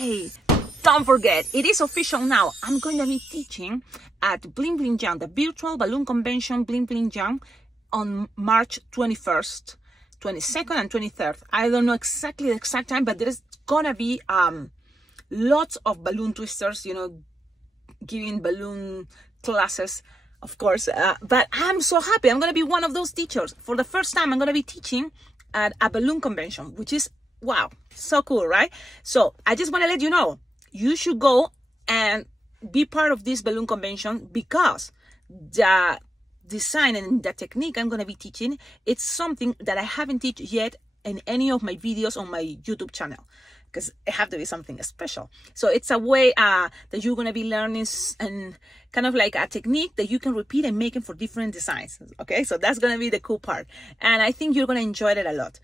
Hey, don't forget, it is official now. I'm going to be teaching at Bling Bling Jam, the virtual balloon convention Bling Bling Jam, on March 21st, 22nd, and 23rd. I don't know exactly the exact time, but there's gonna be lots of balloon twisters, you know, giving balloon classes, of course. But I'm so happy. I'm gonna be one of those teachers. For the first time, I'm gonna be teaching at a balloon convention, which is, wow, so cool, right? So I just want to let you know, you should go and be part of this balloon convention, because the design and the technique I'm going to be teaching, it's something that I haven't taught yet in any of my videos on my YouTube channel, because it have to be something special. So it's a way that you're going to be learning, and kind of like a technique that you can repeat and make it for different designs. Okay, so that's going to be the cool part, and I think you're going to enjoy it a lot.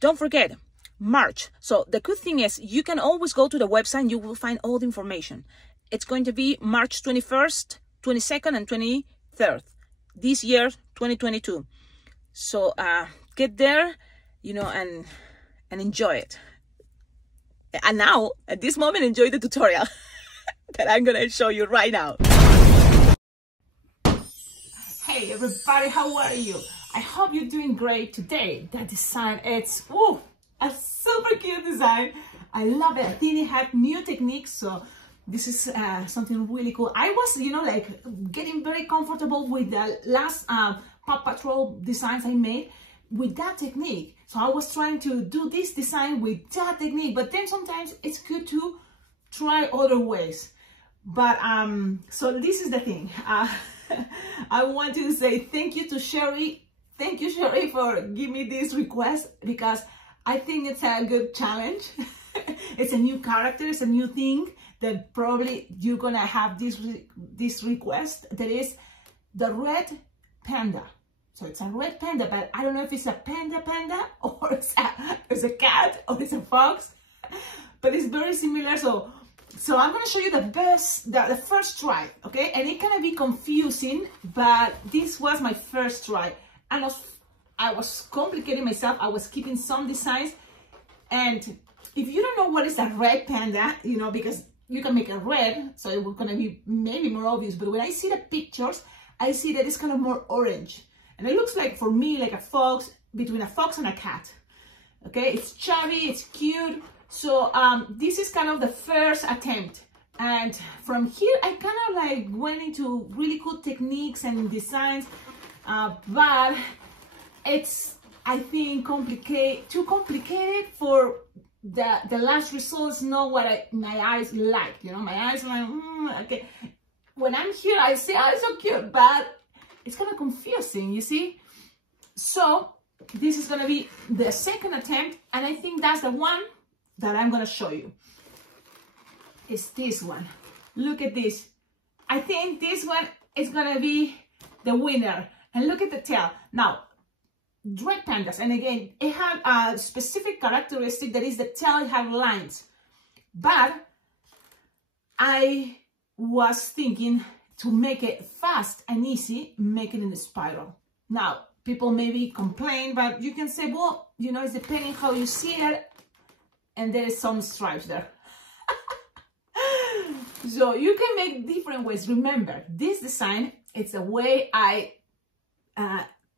Don't forget, March. So the good thing is you can always go to the website and you will find all the information. It's going to be March 21st, 22nd, and 23rd. This year, 2022. So get there, you know, and enjoy it. And now, at this moment, enjoy the tutorial that I'm going to show you right now. Hey everybody, how are you? I hope you're doing great today. That design, it's a super cute design. I love it. I think it had new techniques, so this is something really cool. I was, you know, like getting very comfortable with the last Paw Patrol designs I made with that technique. So I was trying to do this design with that technique, but then sometimes it's good to try other ways. But so this is the thing. I want to say thank you to Sherry. Thank you, Sherry, for giving me this request, because I think it's a good challenge. It's a new character, it's a new thing that probably you're gonna have this request. That is the red panda. So it's a red panda, but I don't know if it's a panda or it's a cat or it's a fox, but it's very similar. So I'm gonna show you the first try, okay? And it can be confusing, but this was my first try, and I was complicating myself. I was keeping some designs, and if you don't know what is a red panda, you know, because you can make it red, so it was gonna be maybe more obvious, but when I see the pictures, I see that it's kind of more orange, and it looks like, for me, like a fox, between a fox and a cat. Okay, it's chubby, it's cute. So this is kind of the first attempt, and from here I kind of like went into really cool techniques and designs, but it's, I think, too complicated for the last results. Not what my eyes like, you know. My eyes are like, okay. When I'm here, I say, oh, it's so cute, but it's kind of confusing, you see. So this is gonna be the second attempt, and I think that's the one that I'm gonna show you. It's this one. Look at this. I think this one is gonna be the winner. And look at the tail. Now, red pandas, and again, it had a specific characteristic, that is the tail have lines. But I was thinking to make it fast and easy, make it in a spiral. Now, people maybe complain, but you can say, well, you know, it's depending how you see it, and there is some stripes there. So you can make different ways. Remember, this design, it's a way I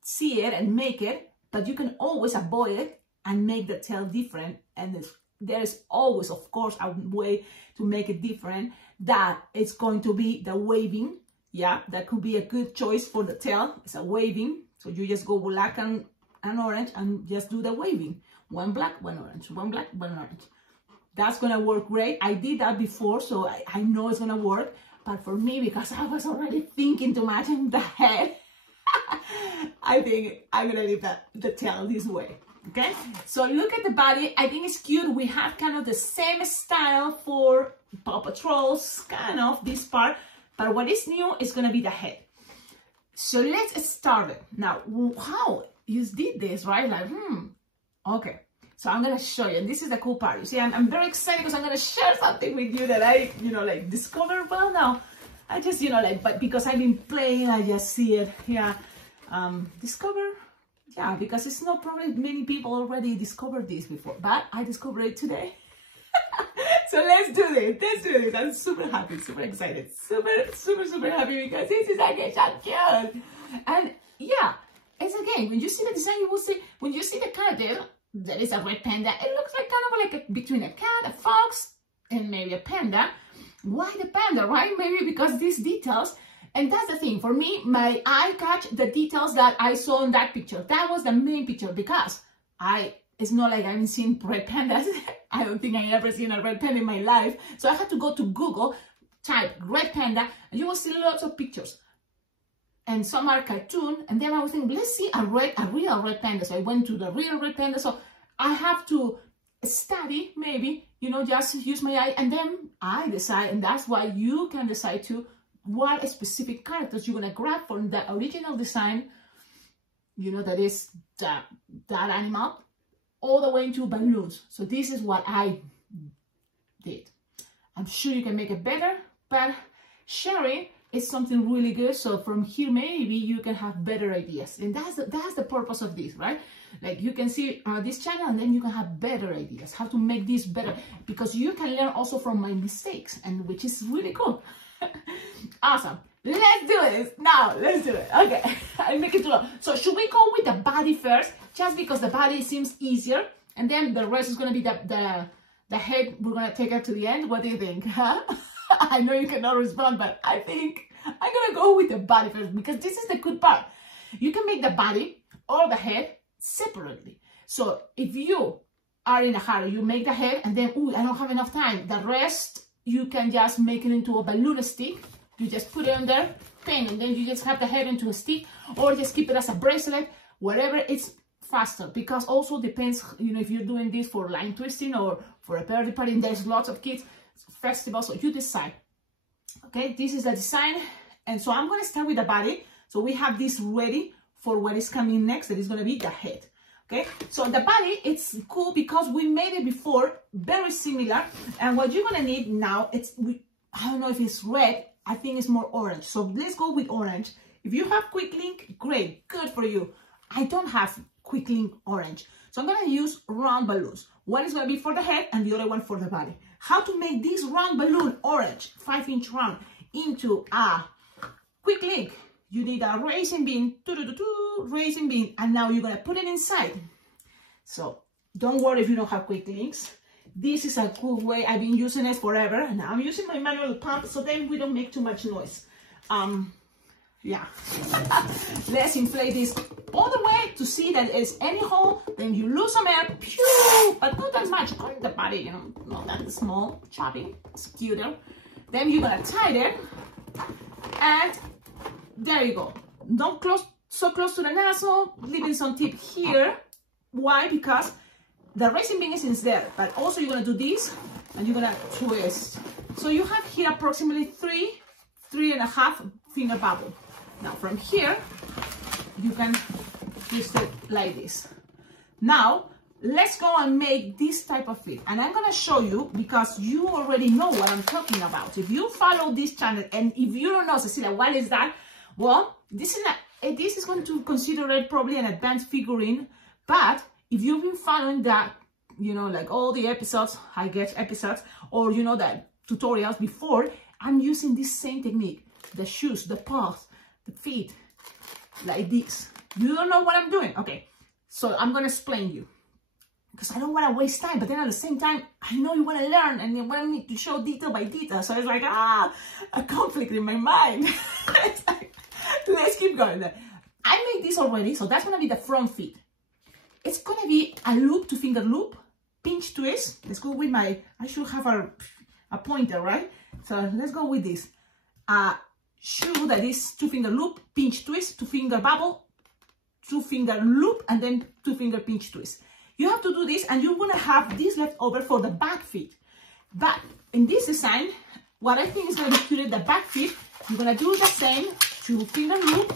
see it and make it, but you can always avoid it and make the tail different. And there's always, of course, a way to make it different, that it's going to be the waving. Yeah, that could be a good choice for the tail. It's a waving. So you just go black and orange and just do the waving. One black, one orange, one black, one orange. That's gonna work great. I did that before, so I know it's gonna work. But for me, because I was already thinking too much in the head, I think I'm gonna leave the tail this way. Okay, so look at the body. I think it's cute. We have kind of the same style for Paw Patrols, kind of this part, but what is new is gonna be the head. So let's start it. Now, how you did this, right? Like, okay. So I'm gonna show you, and this is the cool part. You see, I'm very excited because I'm gonna share something with you that I, you know, like discovered. Well, now, I just, you know, like, but because I've been playing, I just see it. Yeah, discover. Yeah, because it's not probably many people already discovered this before, but I discovered it today. So let's do this. I'm super happy, super excited, super happy because this is like so cute. And yeah, it's again, when you see the design, you will see, when you see the character, there is a red panda. It looks like kind of like between a cat, a fox, and maybe a panda. Why the panda, right? Maybe because these details, and that's the thing, for me, my eye catch the details that I saw in that picture. That was the main picture, because it's not like I'm seeing red pandas. I don't think I ever seen a red panda in my life. So I had to go to Google, type red panda, and you will see lots of pictures. And some are cartoon, and then I was thinking, let's see a real red panda. So I went to the real red panda. So I have to study, maybe, you know, just use my eye, and then I decide, and that's why you can decide to what specific characters you're gonna grab from the original design, you know, that is that animal, all the way into balloons. So this is what I did. I'm sure you can make it better, but sharing is something really good. So from here, maybe you can have better ideas, and that's the purpose of this, right? Like you can see this channel, and then you can have better ideas, how to make this better, because you can learn also from my mistakes, and which is really cool. Awesome. Let's do this now. Let's do it. Okay. I make it too long. So should we go with the body first, just because the body seems easier, and then the rest is going to be the head. We're going to take it to the end. What do you think? Huh? I know you cannot respond, but I think I'm going to go with the body first, because this is the good part. You can make the body or the head separately. So if you are in a hurry, you make the head, and then, ooh, I don't have enough time. The rest, you can just make it into a balloon stick. You just put it on there, pin, and then you just have the head into a stick, or just keep it as a bracelet, whatever. It's faster, because also depends, you know, if you're doing this for line twisting or for a birthday party, and there's lots of kids festivals, so you decide. Okay, this is the design, and so I'm going to start with the body. So we have this ready for what is coming next, that is going to be the head. Okay, so the body, it's cool because we made it before, very similar, and what you're going to need now, I don't know if it's red, I think it's more orange. So let's go with orange. If you have quick link, great, good for you. I don't have quick link orange, so I'm going to use round balloons. One is going to be for the head and the other one for the body. How to make this round balloon orange, 5-inch round, into a quick link? You need a raisin bean, raisin bean, and now you're going to put it inside. So don't worry if you don't have quick links. This is a cool way. I've been using it forever, and now I'm using my manual pump, so then we don't make too much noise. Yeah. Let's inflate this all the way to see that there's any hole. Then you lose some air, pew, but not that much. Cut the body, you know, not that small. Chopping, it's cuter. Then you're gonna tie it, and there you go. Don't close so close to the nozzle, leaving some tip here. Why? Because the raisin bean is in there, but also you're gonna do this, and you're gonna twist. So you have here approximately 3.5 finger bubble. Now from here, you can twist it like this. Now, let's go and make this type of fit. And I'm gonna show you, because you already know what I'm talking about. If you follow this channel, and if you don't know, Cecilia, what is that? Well, this is going to consider it probably an advanced figurine, but if you've been following that, you know, like all the episodes, I guess episodes, or you know, the tutorials before, I'm using this same technique. The shoes, the paws, the feet, like this. You don't know what I'm doing? Okay, so I'm gonna explain you, because I don't want to waste time, but then at the same time, I know you want to learn, and you want me to show detail by detail, so it's like, a conflict in my mind. It's like, let's keep going. I made this already, so that's gonna be the front feet. It's gonna be a loop, 2-finger loop, pinch twist. Let's go with I should have a pointer, right? So let's go with this. Shoe that is 2-finger loop, pinch twist, 2-finger bubble, 2-finger loop, and then 2-finger pinch twist. You have to do this, and you're gonna have this left over for the back feet. But in this design, what I think is gonna be cute, the back feet, you're gonna do the same, 2-finger loop,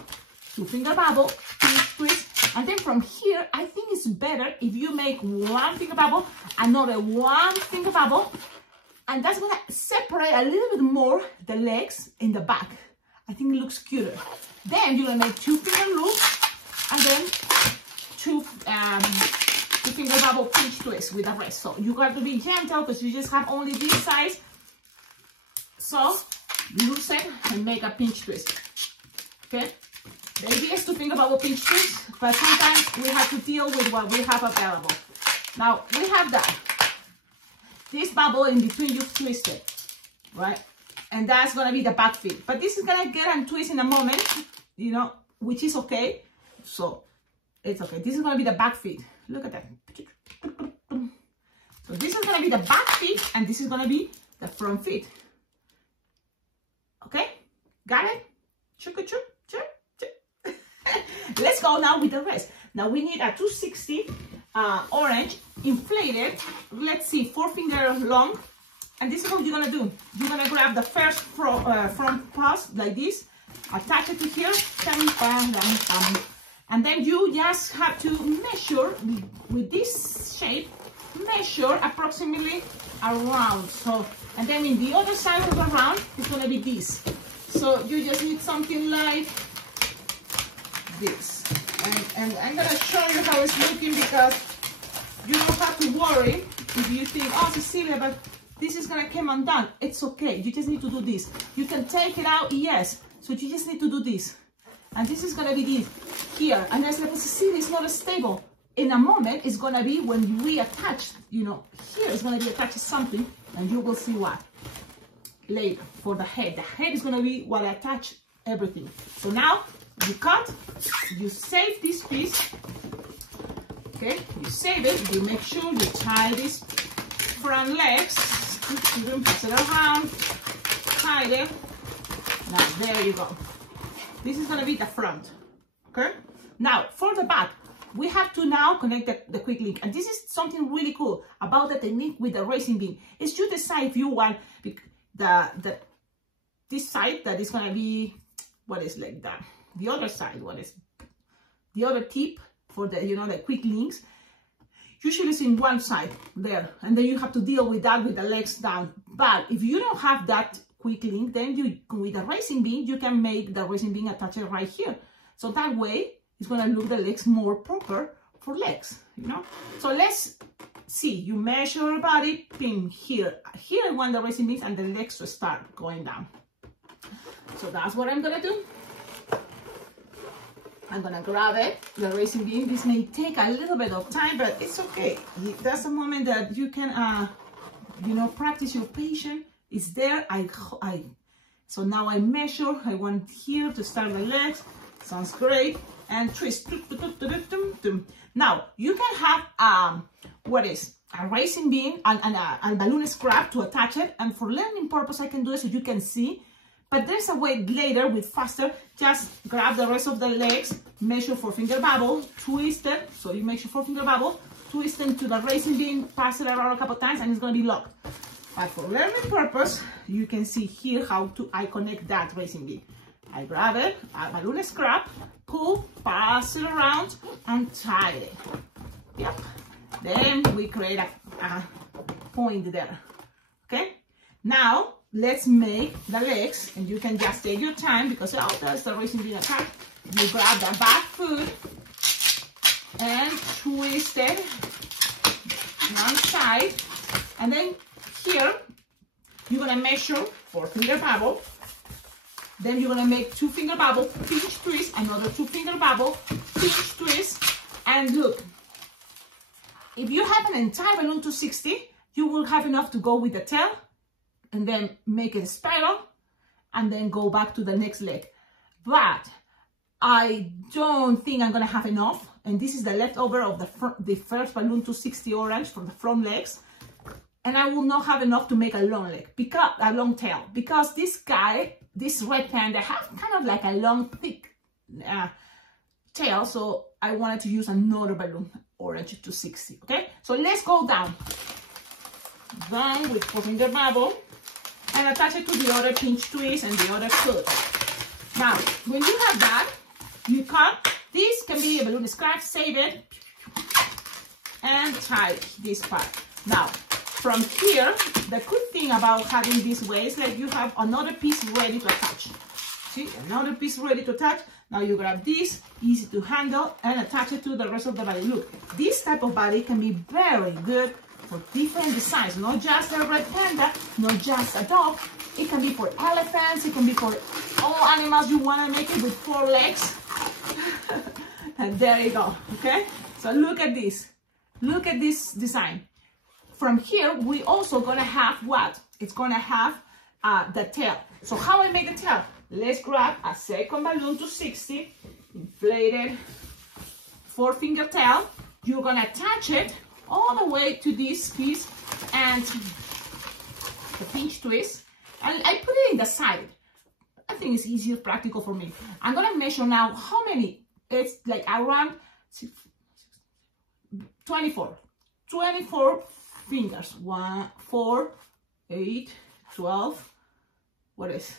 2-finger bubble, pinch twist, and then from here, I think it's better if you make 1-finger bubble, another 1-finger bubble, and that's gonna separate a little bit more the legs in the back. I think it looks cuter. Then you're gonna make 2-finger loop, and then two finger bubble pinch twist with the rest. So you got to be gentle because you just have only this size. So loosen and make a pinch twist. Okay. The idea is to finger bubble pinch twist, but sometimes we have to deal with what we have available. Now we have that. This bubble in between you've twisted, right? And that's gonna be the back feet. But this is gonna get untwist in a moment, you know, which is okay. So it's okay. This is gonna be the back feet. Look at that. So this is gonna be the back feet, and this is gonna be the front feet. Okay, got it? Let's go now with the rest. Now we need a 260 orange inflated. Let's see, 4 finger long. And this is what you're gonna do. You're gonna grab the first front pass like this, attach it to here, and then you just have to measure with this shape, measure approximately around. So, and then in the other side of the round, it's gonna be this. So you just need something like this. And I'm gonna show you how it's looking, because you don't have to worry if you think, oh, Cecilia, but this is gonna come undone. It's okay, you just need to do this. You can take it out, yes. So you just need to do this. And this is gonna be this here. And as like, Cecilia, it's not stable. In a moment, it's gonna be when we attach, you know, here it's gonna be attached to something, and you will see what later for the head. The head is gonna be what I attach everything. So now you cut, you save this piece. Okay, you save it, you make sure you tie these front legs, pass it around, tie it. Now there you go. This is gonna be the front. Okay, now for the back, we have to now connect the quick link. And this is something really cool about the technique with the racing bean. Is you decide if you want this side that is gonna be what is like that. The other side, what is the other tip for the, you know, the quick links. Usually it's in one side there, and then you have to deal with that with the legs down. But if you don't have that quick link, then you, with the racing bean, you can make the racing bean attach it right here. So that way, it's gonna look the legs more proper for legs, you know? So let's see, you measure your body, pin here. Here I want the racing beans and the legs to start going down. So that's what I'm gonna do. I'm gonna grab it, the racing bean. This may take a little bit of time, but it's okay. That's a moment that you can, you know, practice your patience. It's there. So now I measure. I want here to start the legs. Sounds great. And twist. Now you can have what is a racing bean and a balloon scrap to attach it. And for learning purpose, I can do it so you can see. But there's a way later with faster. Just grab the rest of the legs, measure 4 finger bubble, twist it. So you measure 4 finger bubble, twist into the racing bean, pass it around a couple times, and it's gonna be locked. But for learning purpose, you can see here how I connect that racing bean. I grab it, a balloon scrap, pull, pass it around, and tie it. Yep. Then we create a point there. Okay. Now let's make the legs, and you can just take your time because there's the racing bean attached. You grab the back foot and twist it one side, and then here you're gonna measure 4 finger bubble. Then you're gonna make 2 finger bubble, pinch twist, another 2 finger bubble, pinch twist, and look. If you have an entire balloon 260, you will have enough to go with the tail, and then make a spiral, and then go back to the next leg. But I don't think I'm gonna have enough, and this is the leftover of the first balloon 260 orange from the front legs, and I will not have enough to make a long leg, because a long tail, because this guy, this red panda, has kind of like a long, thick tail, so I wanted to use another balloon orange 260. Okay, so let's go down with 4 finger bubble, and attach it to the other pinch twist and the other foot. Now, when you have that, you cut. This can be a balloon scratch, save it, and tie this part. Now, from here, the good thing about having this way is like you have another piece ready to attach. See, another piece ready to attach. Now you grab this, easy to handle, and attach it to the rest of the body. Look, this type of body can be very good for different designs, not just a red panda, not just a dog. It can be for elephants, it can be for all animals you want to make it with 4 legs. And there you go, okay? So look at this. Look at this design. From here, we also gonna have what? It's gonna have the tail. So how I make the tail? Let's grab a second balloon to 60, inflated 4-finger tail. You're gonna attach it all the way to this piece and the pinch twist. And I put it in the side. I think it's easier, practical for me. I'm gonna measure now how many. It's like around 24 fingers. 1, 4, 8, 12. What is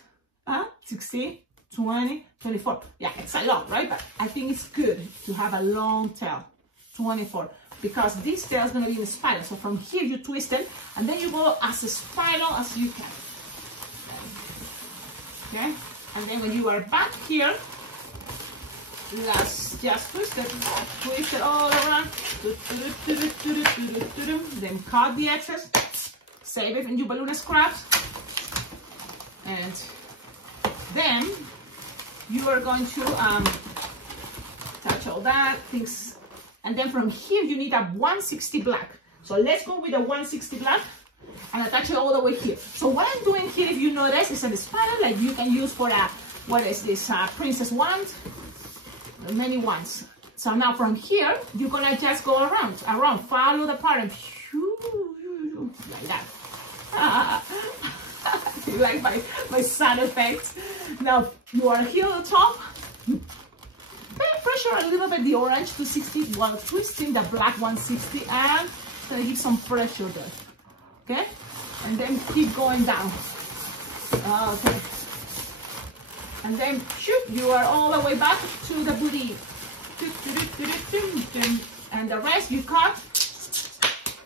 16, 20, 24. Yeah, it's a lot, right? But I think it's good to have a long tail. 24, because this tail is going to be in a spiral. So from here you twist it, and then you go as a spiral as you can. Okay, and then when you are back here, let's just twist it all around. Then cut the excess, save it in your balloon scraps, and then you are going to touch all that things. And then from here you need a 160 black. So let's go with a 160 black and attach it all the way here. So what I'm doing here, if you notice, is a spiral like you can use for a, what is this, princess wand, many wands. So now from here, you're gonna just go around, follow the pattern, like that. You like my sound effects? Now you are here on the top. Pressure a little bit the orange to 60 while twisting the black 160, and gonna give some pressure there. Okay, and then keep going down. Okay, and then shoot, you are all the way back to the booty, and the rest you cut.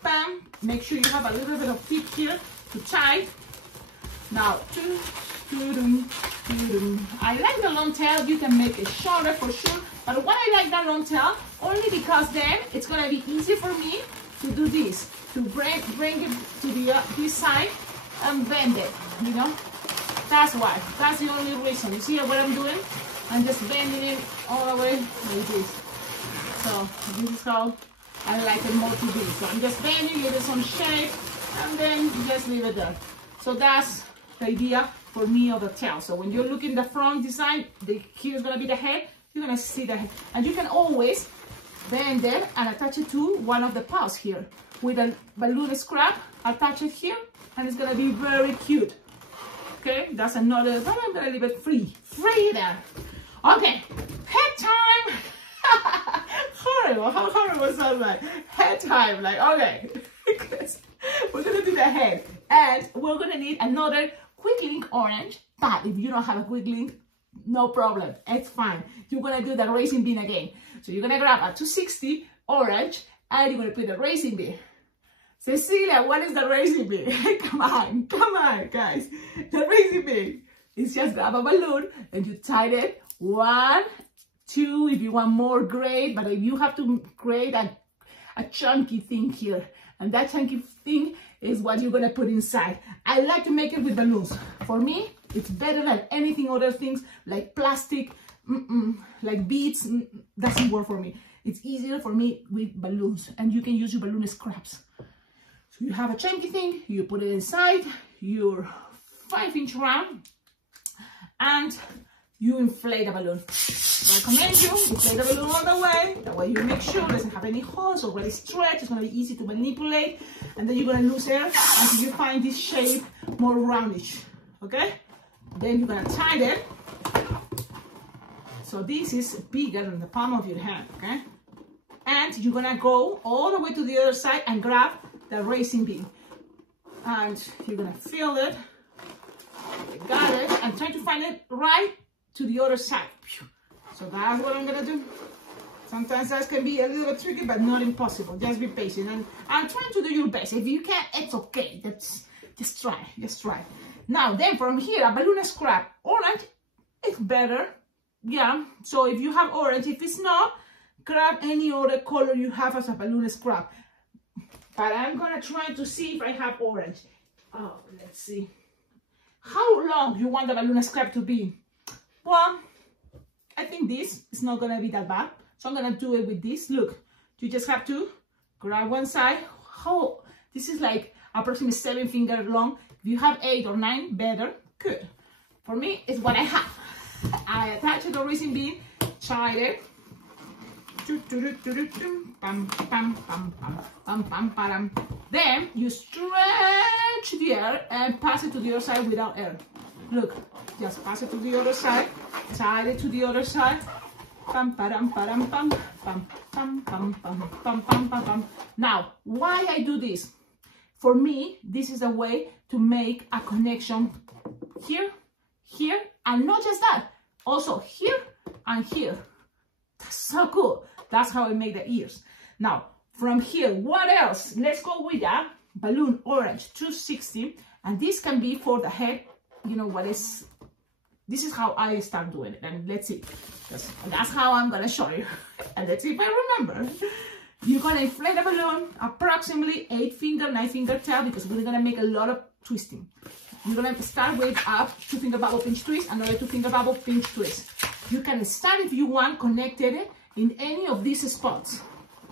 Bam. Make sure you have a little bit of tip here to tie. Now, I like the long tail. You can make it shorter for sure, but why I like that long tail? Only because then it's gonna be easier for me to do this, to bring it to the this side and bend it. You know, that's why. That's the only reason. You see what I'm doing? I'm just bending it all the way like this. So this is how I like it more to be. So I'm just bending, give it some shape, and then just leave it there. So that's the idea for me of the tail. So when you're looking the front design, here's gonna be the head. You're gonna see the head, and you can always bend it and attach it to one of the paws here with a balloon scrap. Attach it here, and it's gonna be very cute. Okay, that's another. But I'm gonna leave it free there. Okay, head time. Horrible. How horrible sounds like head time. Like, okay, we're gonna do the head, and we're gonna need another quick link orange. But if you don't have a quick link, no problem, it's fine. You're gonna do the racing bean again. So you're gonna grab a 260 orange, and you're gonna put the racing bean. Cecilia, what is the racing bean? Come on, guys. The racing bean is just grab a balloon and you tie it. 1, 2, if you want more, great. But if you have to create a chunky thing here, and that chunky thing is what you're gonna put inside. I like to make it with balloons. For me, it's better than anything other things like plastic, like beads, doesn't work for me. It's easier for me with balloons, and you can use your balloon scraps. So you have a chunky thing, you put it inside your 5-inch round, and you inflate the balloon. I recommend you inflate the balloon all the way. That way you make sure it doesn't have any holes, already stretched. It's gonna be easy to manipulate, and then you're gonna lose air until you find this shape more roundish. Okay? Then you're gonna tie it. So this is bigger than the palm of your hand. Okay? And you're gonna go all the way to the other side and grab the racing bean, and you're gonna feel it. You got it, and try to find it right to the other side. So that's what I'm gonna do. Sometimes that can be a little bit tricky, but not impossible. Just be patient, and I'm trying to do your best. If you can't, it's okay. Just try. Now then, from here, a balloon scrap orange it's better. Yeah, so if you have orange, if it's not, grab any other color you have as a balloon scrap. But I'm gonna try to see if I have orange. Oh, let's see. How long you want the balloon scrap to be? Well, I think this is not gonna be that bad. So I'm gonna do it with this. Look, you just have to grab one side. Oh, this is like approximately 7 fingers long. If you have 8 or 9, better, good. For me, it's what I have. I attach the resin bead, tie it. Then you stretch the air and pass it to the other side without air. Look, just pass it to the other side, tie it to the other side. Now, why I do this? For me, this is a way to make a connection here, here, and not just that, also here and here. That's so cool. That's how I make the ears. Now, from here, what else? Let's go with that balloon orange 260, and this can be for the head. You know what is? This is how I start doing it, and let's see. That's how I'm gonna show you, and let's see if I remember. You're gonna inflate the balloon approximately 8 finger, 9 finger tail, because we're gonna make a lot of twisting. You're gonna start with a 2 finger bubble pinch twist, another 2 finger bubble pinch twist. You can start, if you want, connected in any of these spots.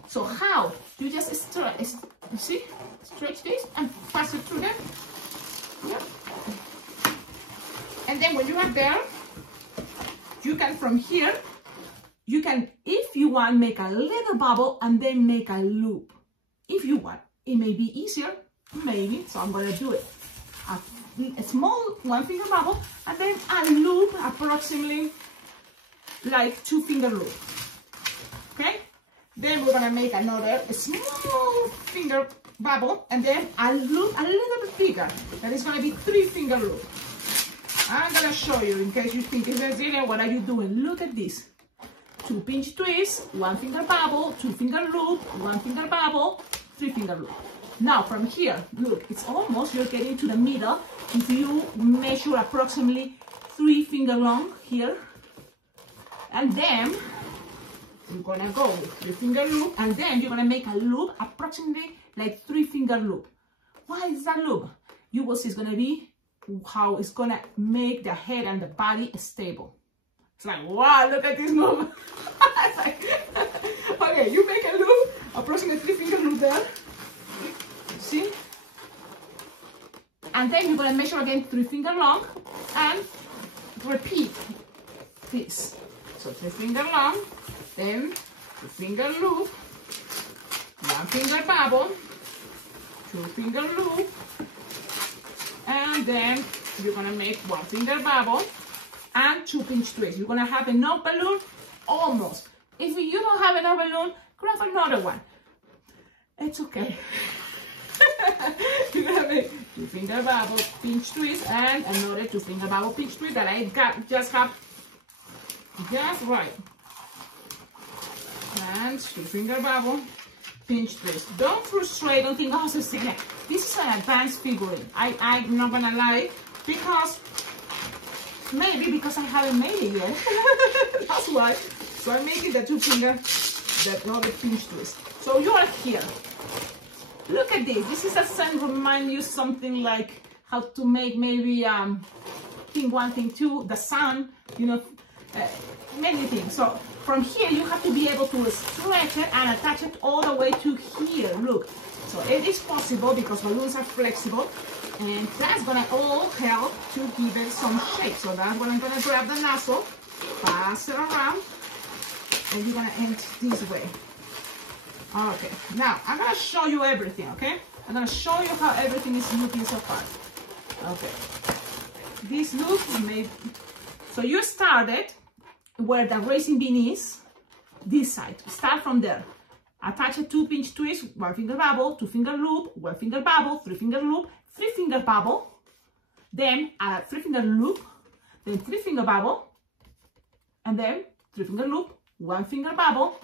So how? You just stretch, you see? Stretch this and pass it through there. Yep. And then when you are there, you can, from here, you can, if you want, make a little bubble and then make a loop. If you want. It may be easier, maybe, so I'm gonna do it. A small 1 finger bubble and then a loop, approximately like 2 finger loop. Okay? Then we're gonna make another small finger bubble and then a loop a little bit bigger. That is gonna be 3 finger loop. I'm gonna show you in case you think, Cecilia, what are you doing? Look at this. 2 pinch twists, 1 finger bubble, 2 finger loop, 1 finger bubble, 3 finger loop. Now from here, look, it's almost, you're getting to the middle. If you measure approximately 3 finger long here, and then you're gonna go with 3 finger loop, and then you're gonna make a loop approximately like 3 finger loop. Why is that loop? You will see it's gonna be how it's gonna make the head and the body stable. It's like, wow, look at this move. Okay, you make a loop, approximately 3 finger loop there. See? And then you're gonna measure again 3 finger long and repeat this. So 3 finger long, then 2 finger loop, 1 finger bubble, 2 finger loop, and then you're gonna make 1 finger bubble and 2 pinch twists. You're gonna have enough balloon, almost. If you don't have enough balloon, grab another one. It's okay. You're gonna make 2 finger bubble pinch twist and another 2 finger bubble pinch twist that I just have just right. And 2 finger bubble pinch twist. Don't frustrate, don't think, oh, Cecilia, this is an advanced figurine. I'm not gonna lie, because maybe because I haven't made it yet. That's why. So I'm making the 2 finger, that other pinch twist. So you are here. Look at this. This is a sign remind you something like how to make maybe thing 1, thing 2, the sun, you know, many things. So from here you have to be able to stretch it and attach it all the way to here. Look. So it is possible because balloons are flexible, and that's gonna all help to give it some shape. So that's what I'm gonna grab the nozzle, pass it around, and you're gonna end this way. Okay, now I'm gonna show you everything, okay? I'm gonna show you how everything is looking so far. Okay, this look made, so you started where the racing bean is, this side. Start from there. Attach a 2 pinch twist, 1 finger bubble, 2 finger loop, 1 finger bubble, 3 finger loop, 3 finger bubble, then a 3 finger loop, then 3 finger bubble, and then 3 finger loop, 1 finger bubble,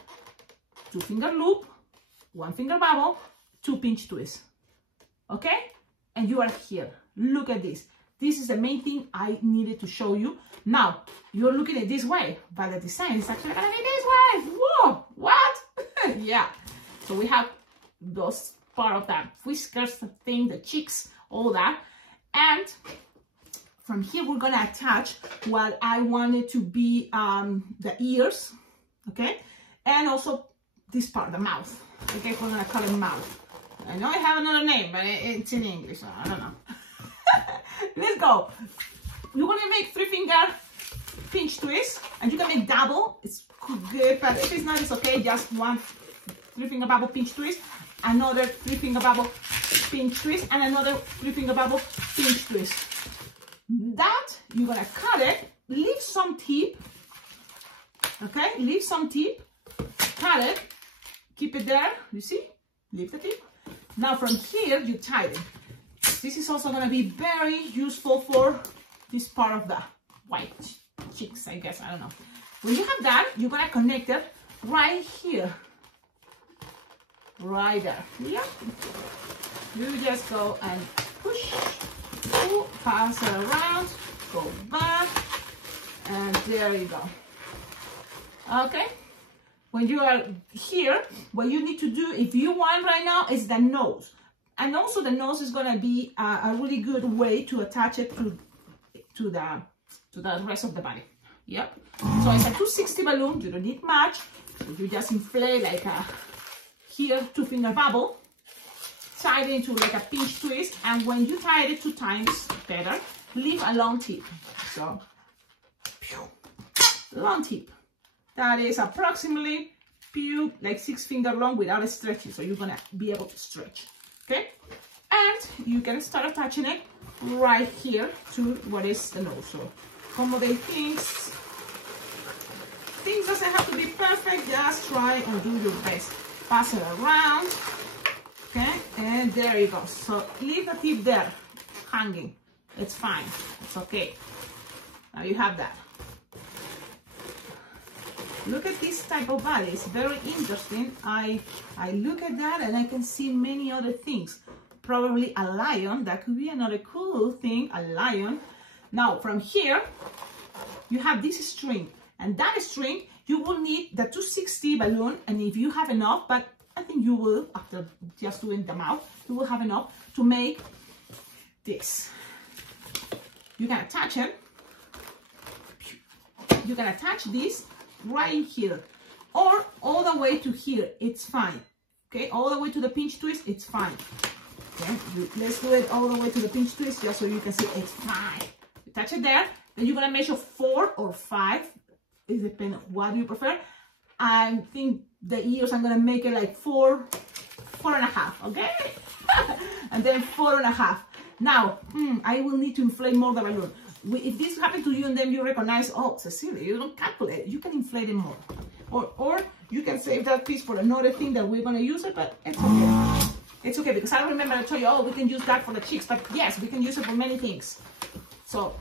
2 finger loop, 1 finger bubble, 2 pinch twists. Okay? And you are here. Look at this. This is the main thing I needed to show you. Now, you're looking at this way, but the design is actually gonna be this way. Whoa, what? Yeah. So we have those part of that whiskers thing, the cheeks, all that. And from here, we're gonna attach what I wanted to be the ears, okay? And also this part, the mouth. Okay, we're gonna call it mouth. I know I have another name, but it's in English, so I don't know. Let's go. You're gonna make 3-finger pinch twist, and you can make double. It's good, but if it's not, it's okay. Just one 3-finger bubble pinch twist, another 3-finger bubble pinch twist, and another 3-finger bubble pinch twist. That you're gonna cut it, leave some tip. Okay, leave some tip, cut it, keep it there. You see, leave the tip. Now from here you tighten. This is also going to be very useful for this part of the white cheeks, I guess. I don't know. When you have that, you're going to connect it right here. Right there. Yep. You just go and push, pull, pass it around, go back, and there you go. Okay. When you are here, what you need to do, if you want right now, is the nose. And also the nose is going to be a really good way to attach it to the rest of the body. Yep. So it's a 260 balloon. You don't need much. You just inflate like a here 2-finger bubble, tie it into like a pinch twist, and when you tie it 2 times better, leave a long tip. So long tip. That is approximately like 6-finger long without stretching. So you're gonna be able to stretch. Okay, and you can start attaching it right here to what is the nose. So accommodate things. Things doesn't have to be perfect. Just try and do your best. Pass it around. Okay, and there you go. So leave the tip there, hanging. It's fine. It's okay. Now you have that. Look at this type of body. It's very interesting. I look at that and I can see many other things. Probably a lion. That could be another cool thing. A lion. Now from here, you have this string. And that string, you will need the 260 balloon. And if you have enough, but I think you will, after just doing the mouth, you will have enough to make this. You can attach it. You can attach this right here, or all the way to here, it's fine. Okay, all the way to the pinch twist, it's fine. Okay, let's do it all the way to the pinch twist just so you can see it's fine. You touch it there, then you're gonna measure 4 or 5. It depends on what you prefer. I think the ears, I'm gonna make it like 4, 4.5. Okay, and then 4.5. Now, I will need to inflate more the balloon. If this happened to you and then you recognize, oh, Cecilia, you don't calculate, you can inflate it more. Or you can save that piece for another thing that we're going to use it, but it's okay. It's okay, because I remember I told you, oh, we can use that for the cheeks, but yes, we can use it for many things. So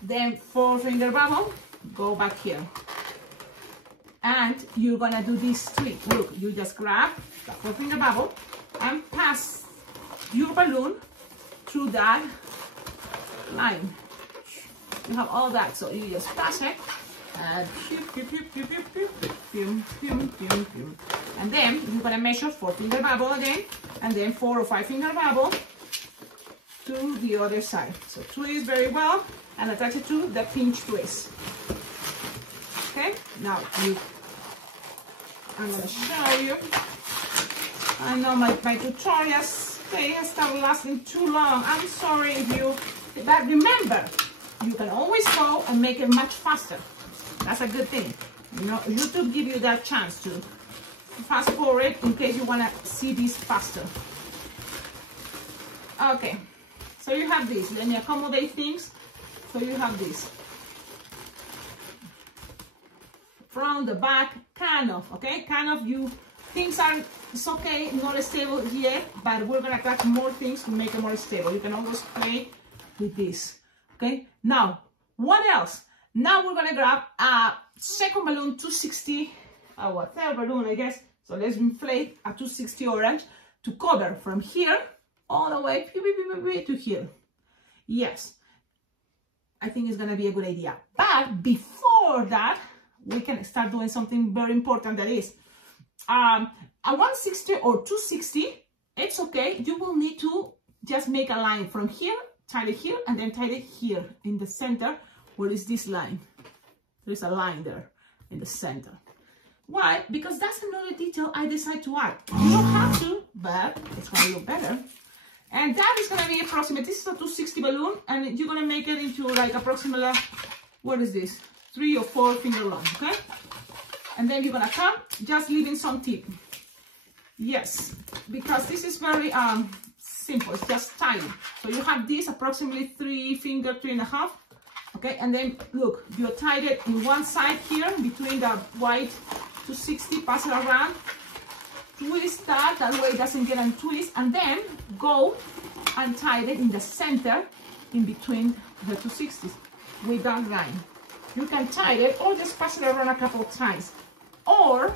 then 4-finger bubble, go back here. And you're going to do this trick. Look, you just grab the 4-finger bubble and pass your balloon through that line. You have all that, so you just pass it and and then you're gonna measure 4-finger bubble again, and then 4 or 5-finger bubble to the other side. So twist very well and attach it to the pinch twist. Okay, now I'm gonna show you. I know my tutorials, they have started lasting too long. I'm sorry if you, but remember, you can always go and make it much faster. That's a good thing. You know, YouTube gives you that chance to fast forward in case you want to see this faster. Okay, so you have this. Let me accommodate things. So you have this. From the back, kind of, okay? Kind of you, things are, it's okay, not stable yet, but we're gonna attach more things to make it more stable. You can always play with this. Okay, now what else? Now we're gonna grab a second balloon, 260, our third balloon, I guess. So let's inflate a 260 orange to cover from here all the way to here. Yes, I think it's gonna be a good idea. But before that, we can start doing something very important, that is, a 160 or 260, it's okay. You will need to just make a line from here, tie it here, and then tie it here in the center. Where is this line? There's a line there in the center. Why? Because that's another detail I decide to add. You don't have to, but it's gonna look better. And that is gonna be approximate. This is a 260 balloon, and you're gonna make it into like approximately, what is this? 3 or 4 finger long, okay? And then you're gonna come, just leaving some tip. Yes, because this is very simple, it's just tiny. So you have this approximately 3 finger, 3.5. Okay, and then look, you tied it in one side here between the white 260, pass it around, twist that way it doesn't get untwist, and then go and tie it in the center in between the 260s with that line. You can tie it or just pass it around a couple of times, or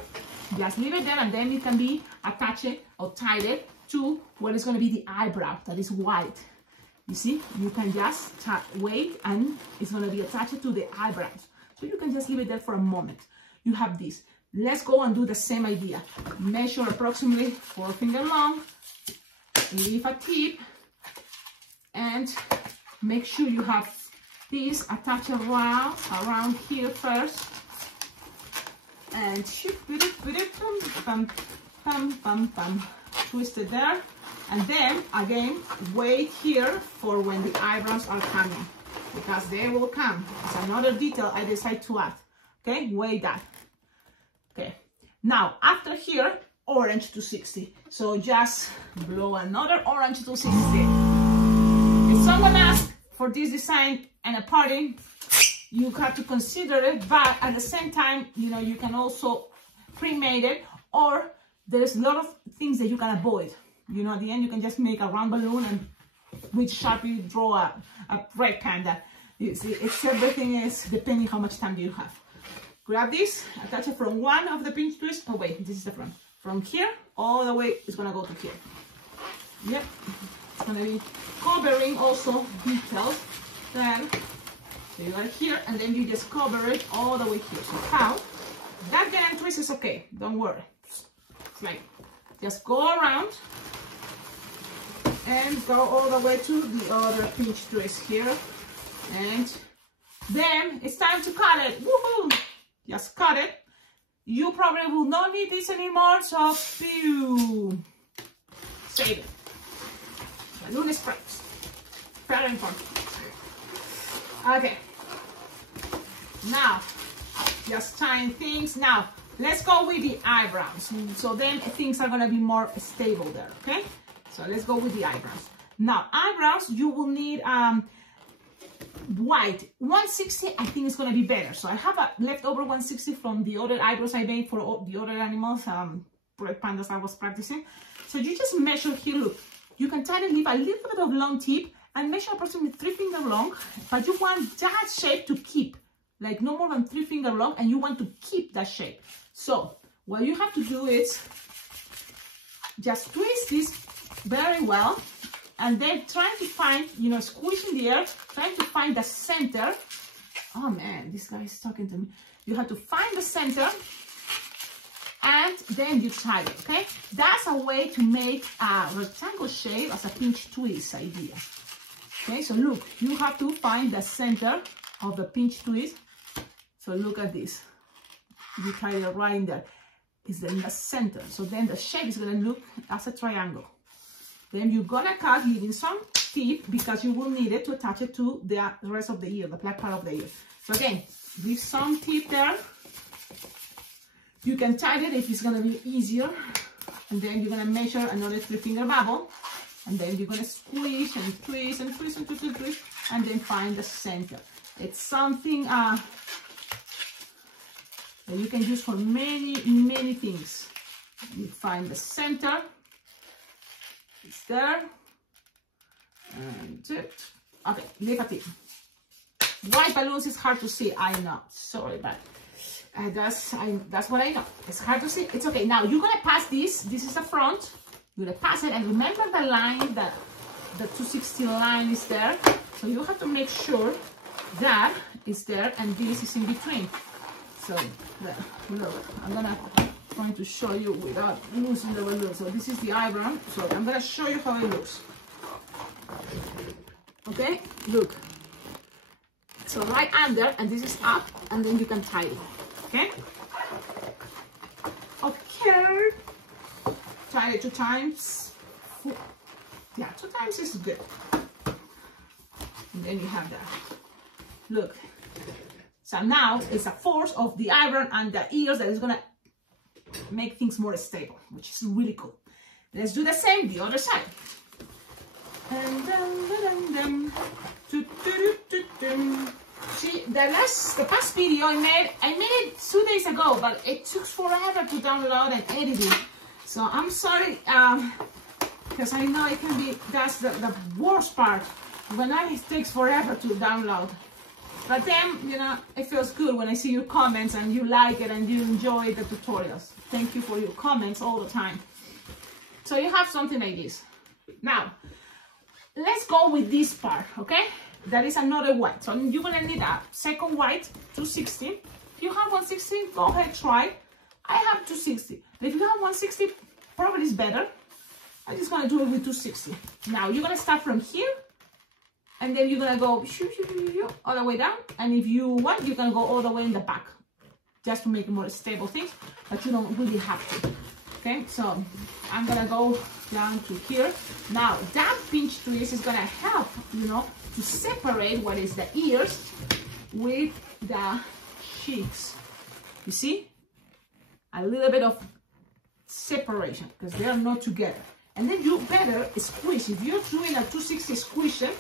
just leave it there and then it can be attached or tied it to what is going to be the eyebrow that is white. You see, you can just wait and it's going to be attached to the eyebrows. So you can just leave it there for a moment. You have this. Let's go and do the same idea. Measure approximately 4 finger long, leave a tip, and make sure you have this attached around here first. And twist it there. And then, again, wait here for when the eyebrows are coming, because they will come. It's another detail I decide to add. Okay, wait that. Okay, now, after here, orange 260. So just blow another orange 260. If someone asks for this design and a party, you have to consider it, but at the same time, you know, you can also pre-made it, or there's a lot of things that you can avoid. You know, at the end, you can just make a round balloon and with Sharpie draw a red panda. You see, it's everything is depending how much time you have. Grab this, attach it from one of the pinch twists. Oh wait, this is the front. From here, all the way, it's gonna go to here. Yep, it's gonna be covering also details. Then, so you are here, and then you just cover it all the way here. So how? That get and twist is okay, don't worry. It's like, just go around and go all the way to the other pinch twist here, and then it's time to cut it. Woohoo! Just cut it. You probably will not need this anymore, so pew, save it. Balloon sprays, very important. Okay, now just tying things. Now let's go with the eyebrows. So then things are gonna be more stable there. Okay. So let's go with the eyebrows. Now, eyebrows, you will need white. 160, I think it's going to be better. So I have a leftover 160 from the other eyebrows I made for all the other animals, red pandas I was practicing. So you just measure here, look. You can try to leave a little bit of long tip and measure approximately 3 finger long, but you want that shape to keep, like no more than 3 finger long, and you want to keep that shape. So what you have to do is just twist this very well, and then trying to find, you know, squishing the air, trying to find the center. Oh man, this guy is talking to me. You have to find the center, and then you tie it, okay? That's a way to make a rectangle shape as a pinch twist idea. Okay, so look, you have to find the center of the pinch twist. So look at this. You tie it right in there. It's in the center. So then the shape is gonna look as a triangle. Then you're gonna cut, leaving some tip because you will need it to attach it to the rest of the ear, the black part of the ear. So again, leave some tip there. You can tie it if it's gonna be easier. And then you're gonna measure another 3 finger bubble. And then you're gonna squeeze and twist and twist and twist and twist. And then find the center. It's something that you can use for many, many things. You find the center. It's there, and it. Okay, leave a tip. White balloons is hard to see, I know. Sorry, but that's what I know. It's hard to see. It's okay. Now you're gonna pass this. This is the front. You're gonna pass it, and remember the line that the 260 line is there. So you have to make sure that is there and this is in between. So look, I'm going to show you without losing the balloon. So this is the eyebrow. So I'm gonna show you how it looks. Okay, look. So right under, and this is up, and then you can tie it. Okay. Okay. Tie it 2 times. Yeah, 2 times is good. And then you have that. Look. So now it's a force of the eyebrow and the ears that is gonna make things more stable, which is really cool. Let's do the same the other side. And see, the past video I made it 2 days ago, but it took forever to download and edit it. So I'm sorry, because I know it can be, that's the worst part, when it takes forever to download. But then, you know, it feels good when I see your comments and you like it and you enjoy the tutorials. Thank you for your comments all the time. So you have something like this. Now, let's go with this part, okay? That is another white. So you're gonna need a second white, 260. If you have 160, go ahead, try. I have 260. But if you have 160, probably is better. I'm just gonna do it with 260. Now you're gonna start from here, and then you're gonna go all the way down. And if you want, you can go all the way in the back, just to make more stable things, but you don't really have to. Okay, so I'm gonna go down to here. Now that pinch twist is gonna help, you know, to separate what is the ears with the cheeks. You see? A little bit of separation, because they are not together. And then you better squish. If you're doing a 260, squish it,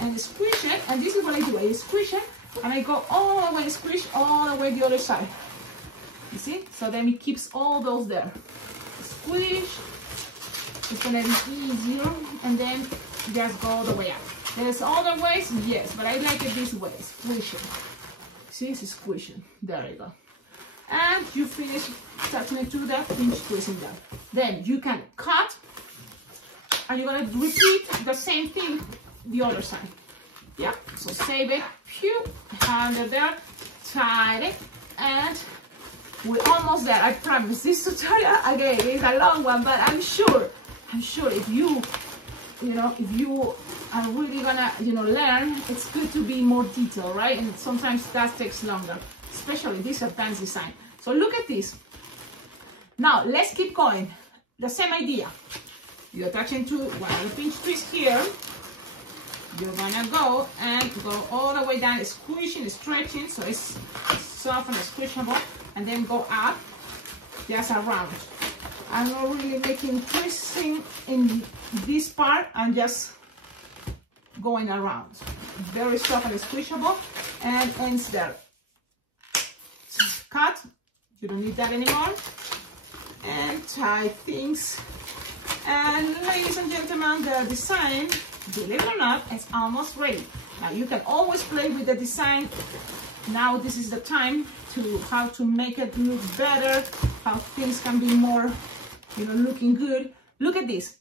and this is what I do. I squish it, and I go all the way, squish all the way the other side. You see? So then it keeps all those there. Squish. It's gonna be easier, and then just go all the way up. There's other ways, yes, but I like it this way. Squish it. See, it's squishing. There you go. And you finish touching to the pinch twisting down. Then you can cut, and you're gonna repeat the same thing the other side. Yeah, so save it, pew, hand it there, tie it, and we're almost there. I promise. This tutorial again is a long one, but I'm sure if you are really gonna, learn, it's good to be more detailed, right? And sometimes that takes longer, especially this advanced design. So look at this. Now let's keep going. The same idea. You're touching to one of the pinch twist here. You're gonna go and go all the way down, squishing, stretching, so it's soft and squishable, and then go up, just around. I'm not really making twisting in this part, I'm just going around. Very soft and squishable, and ends there. So cut, you don't need that anymore, and tie things. And ladies and gentlemen, the design, believe it or not, is almost ready. Now you can always play with the design. Now this is the time to how to make it look better, how things can be more, looking good. Look at this.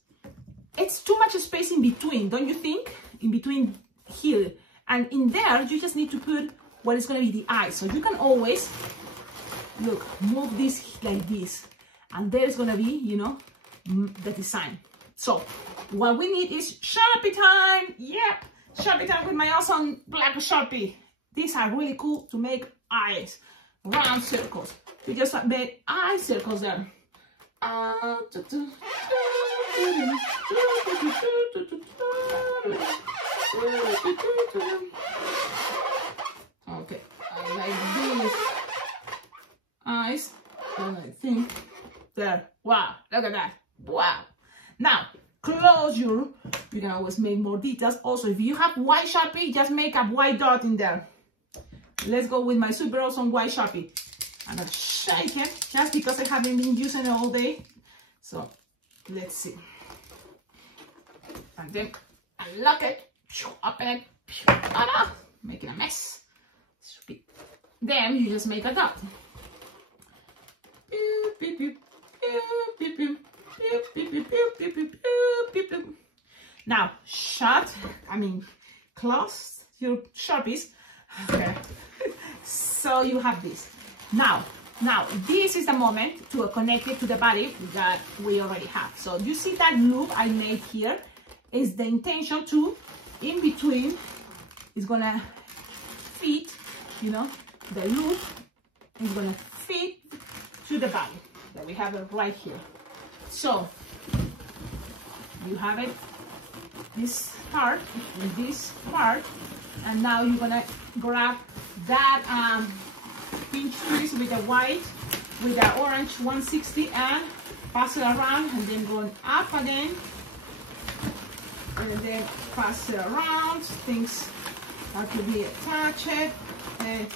It's too much space in between, don't you think? In between here. And in there, you just need to put what is going to be the eye. So you can always, look, move this like this. And there's going to be, the design. So what we need is Sharpie time. Yep, Sharpie time with my awesome black Sharpie. These are really cool to make eyes, round circles. We just made eye circles there. Okay, I like these eyes, and I think there. Wow, look at that. Wow. Now, closure. You can always make more details. Also, if you have white Sharpie, just make a white dot in there. Let's go with my super awesome white Sharpie. I'm gonna shake it just because I haven't been using it all day. So let's see. And then unlock it, open it, making a mess. Then you just make a dot. Now, close your Sharpies. Okay. So you have this. Now, this is the moment to connect it to the body that we already have. So you see that loop I made here is the intention to, in between, is gonna fit, you know, the loop is gonna fit to the body. That we have it right here. So you have it, this part, and this part, and now you're gonna grab that pinch twist with the white, with the orange 160, and pass it around, and then going up again, and then pass it around. Things have to be attached, and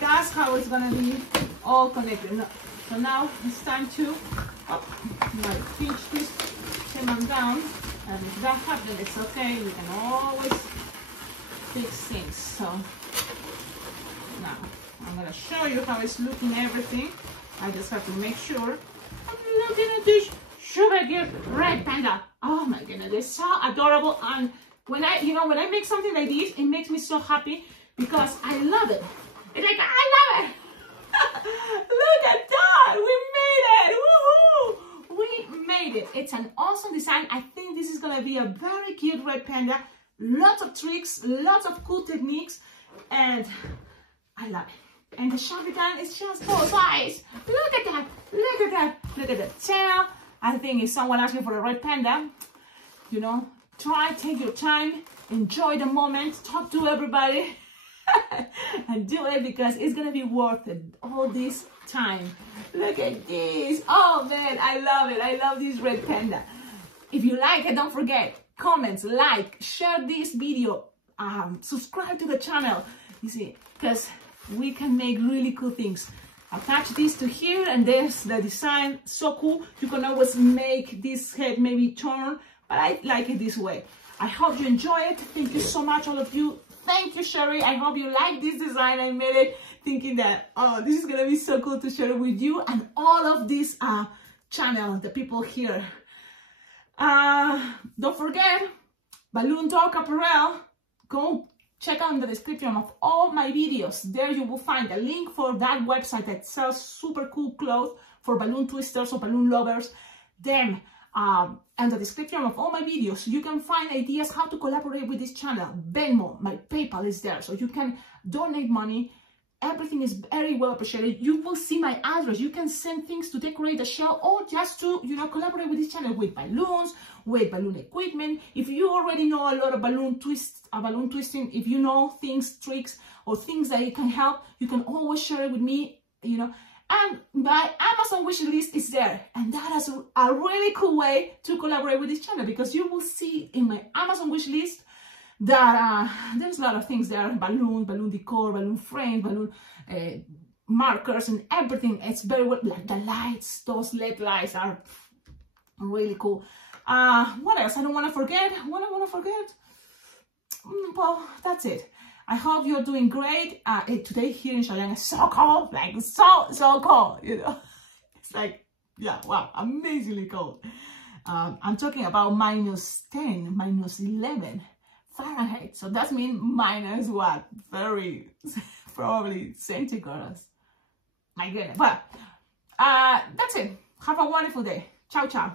that's how it's gonna be all connected. So now it's time to my pinch twist, take them down, and if that happens, it's okay. We can always fix things. So now I'm gonna show you how it's looking, everything. I just have to make sure I'm looking at this sugar cute red panda. Oh my goodness, they're so adorable. And when I make something like this, it makes me so happy because I love it. It's like, I love it. Look at that, we made it. Woohoo! We made it. It's an awesome design. I think this is gonna be a very cute red panda. Lots of tricks, lots of cool techniques, and I love it. And the Sharpie gun is just full size. Look at that, look at that, look at the tail. I think if someone asking for a red panda, you know, take your time, enjoy the moment, talk to everybody, and do it because it's gonna be worth it all this time. Look at this. Oh man, I love it. I love this red panda. If you like it, don't forget, comments, like, share this video, subscribe to the channel, you see, because we can make really cool things. Attach this to here, and there's the design, so cool. You can always make this head maybe turn, but I like it this way. I hope you enjoy it. Thank you so much, all of you. Thank you, Sherry. I hope you like this design. I made it thinking that, oh, this is gonna be so cool to share it with you and all of this channel, the people here. Don't forget, Balloon Talk Apparel. Go check out in the description of all my videos. There you will find a link for that website that sells super cool clothes for balloon twisters or balloon lovers. Then, and the description of all my videos, you can find ideas how to collaborate with this channel. Venmo, my PayPal is there, so you can donate money. Everything is very well appreciated. You will see my address. You can send things to decorate the show or just to, you know, collaborate with this channel with balloons, with balloon equipment. If you already know a lot of balloon twisting, if you know things, tricks, or things that you can help, you can always share it with me, you know. And my Amazon wish list is there. And that is a really cool way to collaborate with this channel because you will see in my Amazon wish list that there's a lot of things there: balloon decor, balloon frames, balloon markers, and everything. It's very well, like the lights, those LED lights are really cool. What else? I don't want to forget. What I want to forget? Well, that's it. I hope you're doing great. Today here in Cheyenne is so cold, like so cold, you know. It's like, yeah, wow, amazingly cold. I'm talking about -10, -11 Fahrenheit. So that means minus what? Very probably centigrade. My goodness. But that's it. Have a wonderful day. Ciao, ciao.